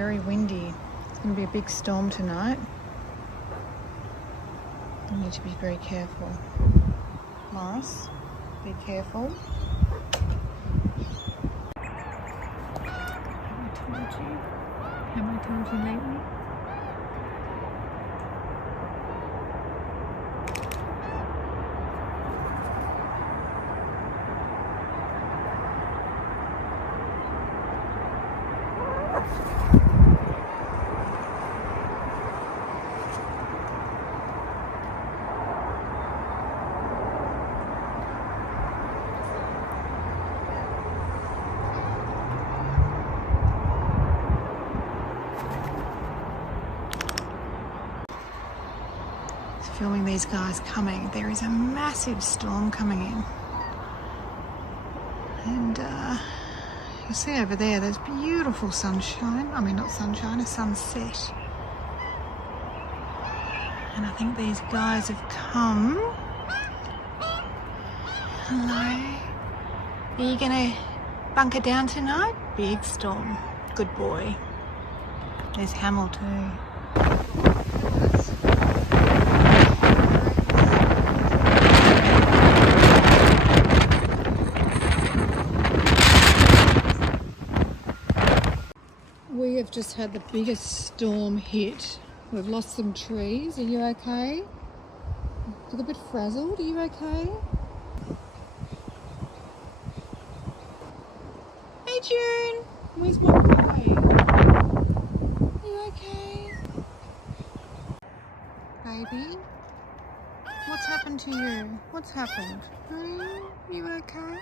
very windy. It's going to be a big storm tonight. You need to be very careful. Morris, be careful. Have I told you lately? Filming these guys coming. There is a massive storm coming in. And you see over there's beautiful sunshine. I mean, not sunshine, a sunset. And I think these guys have come. Hello. Are you gonna bunker down tonight? Big storm. Good boy. There's Hamel too. We have just had the biggest storm hit. We've lost some trees. Are you okay? A little bit frazzled. Are you okay? Hey June! Where's my boy? Are you okay? Baby? What's happened to you? What's happened? Are you okay?